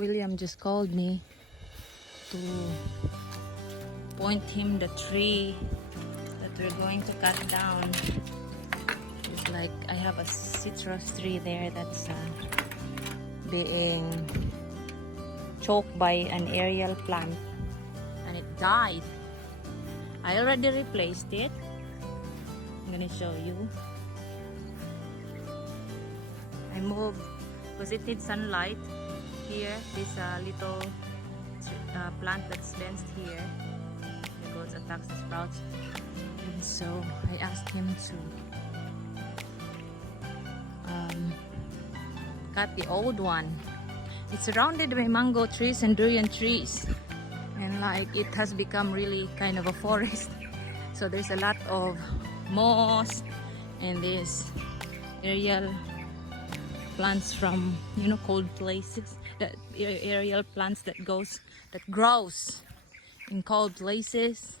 William just called me to point him the tree that we're going to cut down. It's like I have a citrus tree there that's being choked by an aerial plant and it died. I already replaced it. I'm gonna show you. I moved because it needs sunlight. Here, this little plant that's fenced here. The goats attacks the sprouts. And so I asked him to cut the old one. It's surrounded by mango trees and durian trees. And like it has become really kind of a forest. So there's a lot of moss and this aerial plants from, you know, cold places, that aerial plants that grows in cold places.